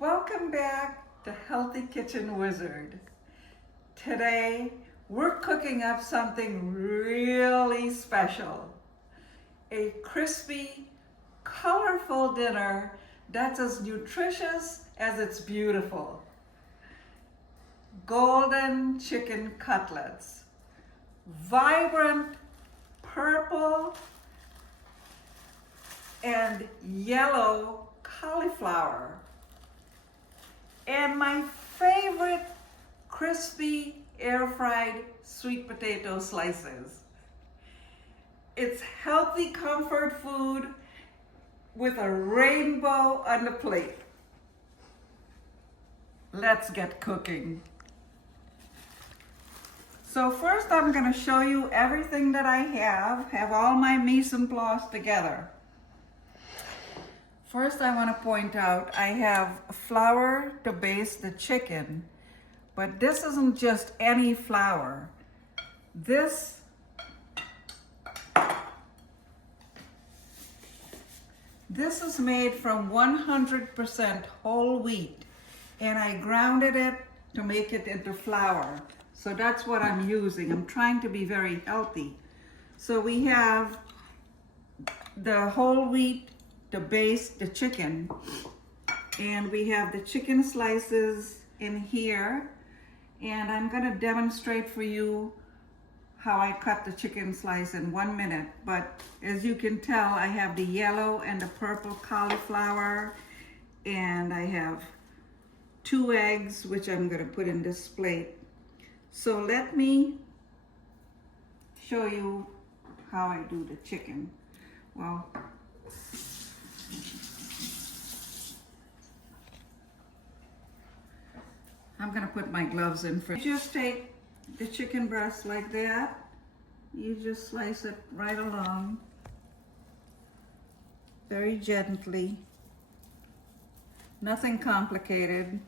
Welcome back to Healthy Kitchen Wizard. Today we're cooking up something really special. A crispy, colorful dinner that's as nutritious as it's beautiful. Golden chicken cutlets. Vibrant purple and yellow cauliflower. And my favorite crispy air-fried sweet potato slices. It's healthy comfort food with a rainbow on the plate. Let's get cooking. So first I'm going to show you everything that I have all my mise en place together. First, I want to point out I have flour to baste the chicken, but this isn't just any flour. This is made from 100% whole wheat, and I grounded it to make it into flour. So that's what I'm using. I'm trying to be very healthy. So we have the whole wheat to baste the chicken, and we have the chicken slices in here, and I'm going to demonstrate for you how I cut the chicken slice in 1 minute. But as you can tell, I have the yellow and the purple cauliflower, and I have 2 eggs which I'm going to put in this plate. So let me show you how I do the chicken. Well, I'm gonna put my gloves in first. You just take the chicken breast like that. You just slice it right along, very gently. Nothing complicated.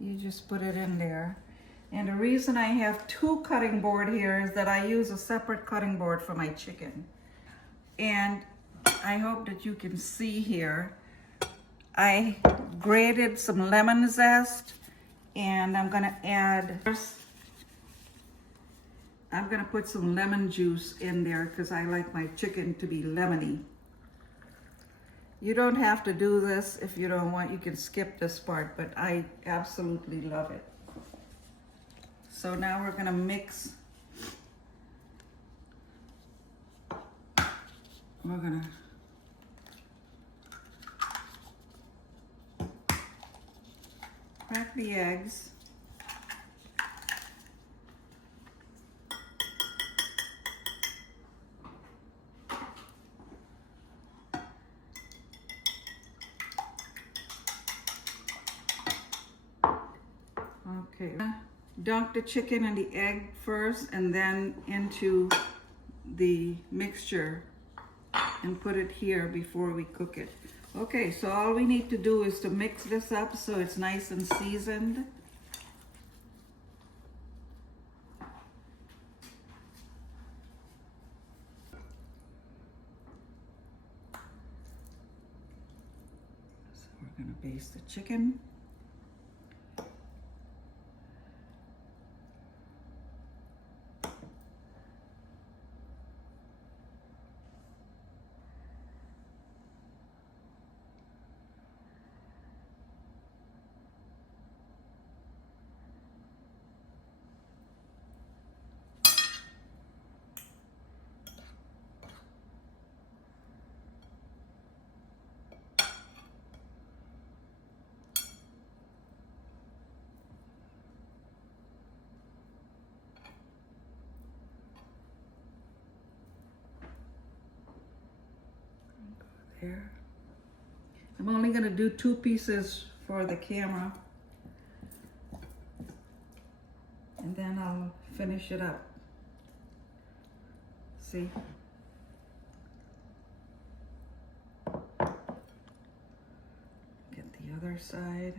You just put it in there. And the reason I have 2 cutting board here is that I use a separate cutting board for my chicken. And I hope that you can see here, I grated some lemon zest, and I'm gonna put some lemon juice in there because I like my chicken to be lemony. You don't have to do this if you don't want. You can skip this part, but I absolutely love it. So now we're gonna mix. We're gonna crack the eggs. Okay. Dunk the chicken and the egg first, and then into the mixture and put it here before we cook it. Okay, so all we need to do is to mix this up so it's nice and seasoned. So we're gonna baste the chicken. There. I'm only going to do 2 pieces for the camera, and then I'll finish it up. See? Get the other side.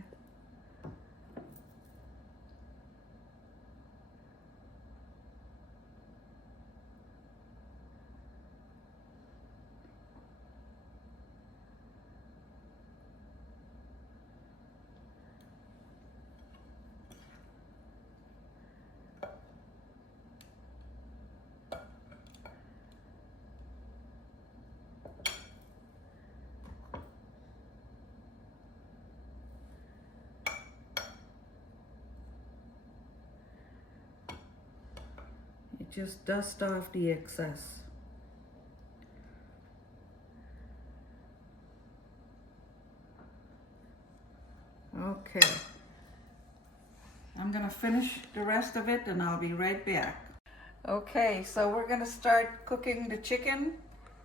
just dust off the excess. Okay. I'm gonna finish the rest of it and I'll be right back. Okay, so we're gonna start cooking the chicken.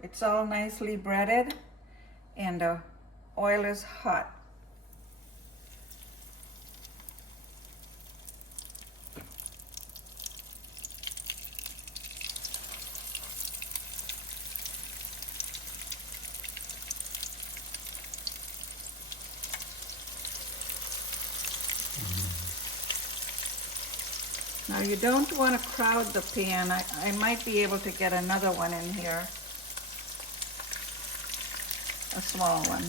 It's all nicely breaded and the oil is hot. Now you don't want to crowd the pan. I might be able to get another one in here, a small one.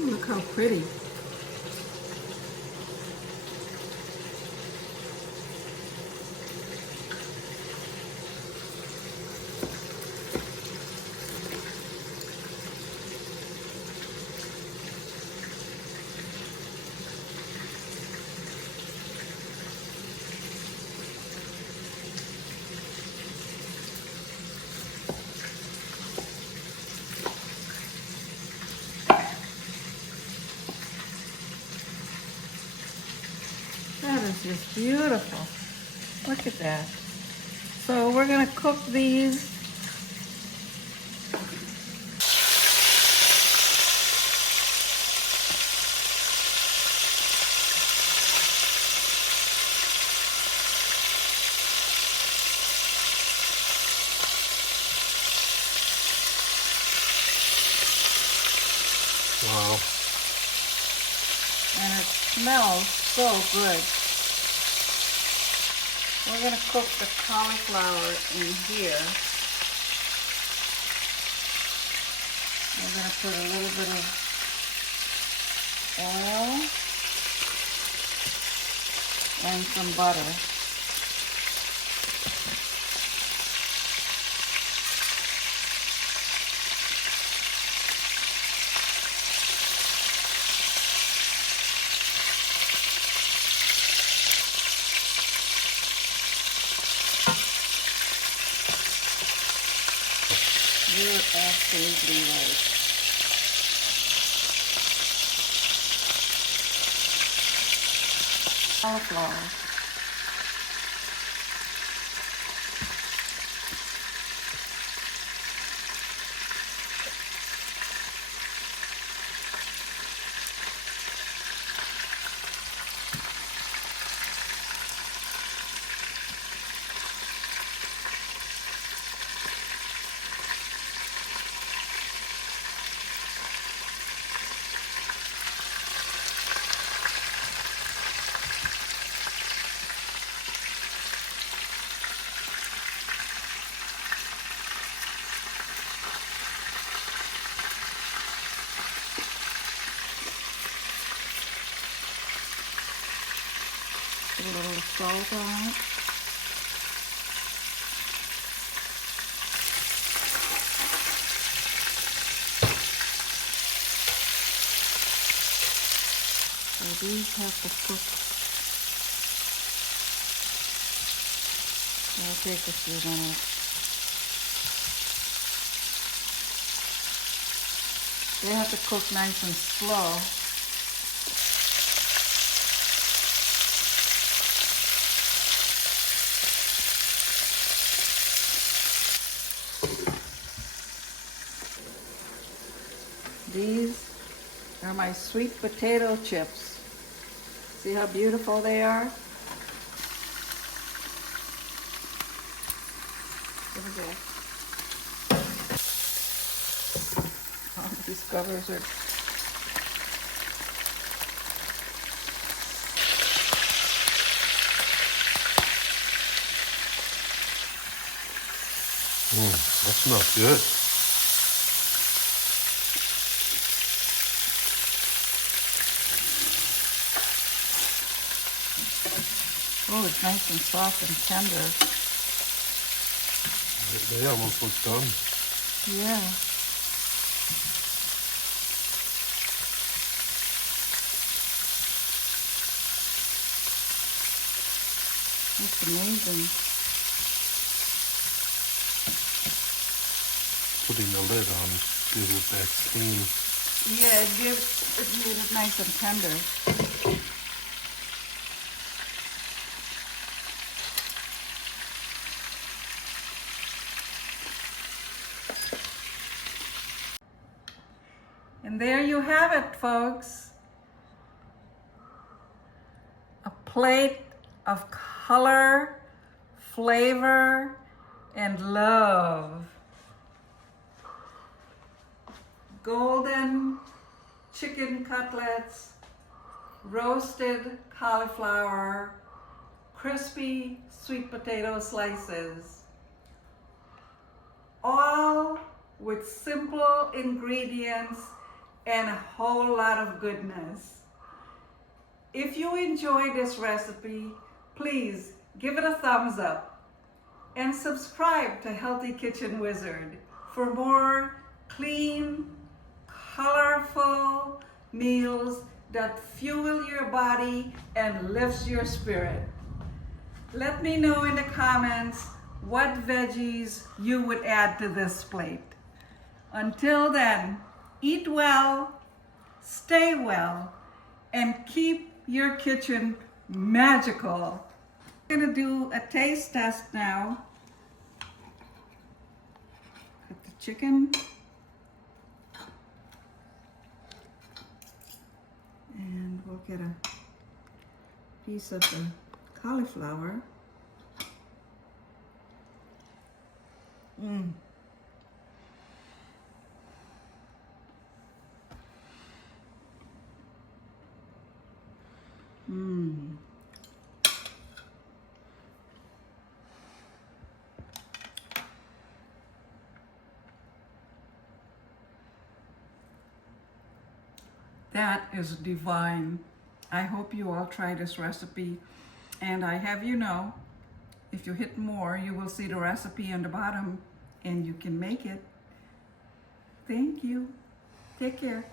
Look how pretty. That is just beautiful. Look at that. So we're gonna cook these. Wow. And it smells so good. We're going to cook the cauliflower in here. We're going to put a little bit of oil and some butter. You're absolutely right. Cauliflower. Put a little salt on it. So these have to cook. It'll take a few minutes. They have to cook nice and slow. These are my sweet potato chips. See how beautiful they are? Here we go. Oh, these covers are... That smells good. Oh, it's nice and soft and tender. They almost look done. Yeah. That's amazing. Putting the lid on gives it that steam. Yeah, it made it nice and tender. And there you have it, folks. A plate of color, flavor, and love. Golden chicken cutlets, roasted cauliflower, crispy sweet potato slices, all with simple ingredients and a whole lot of goodness. If you enjoyed this recipe, please give it a thumbs up and subscribe to Healthy Kitchen Wizard for more clean, colorful meals that fuel your body and lifts your spirit. Let me know in the comments what veggies you would add to this plate. Until then, eat well, stay well, and keep your kitchen magical. I'm gonna do a taste test now. Put the chicken. And we'll get a piece of the cauliflower. That is divine. I hope you all try this recipe. And I have you know, if you hit more, you will see the recipe on the bottom and you can make it. Thank you. Take care.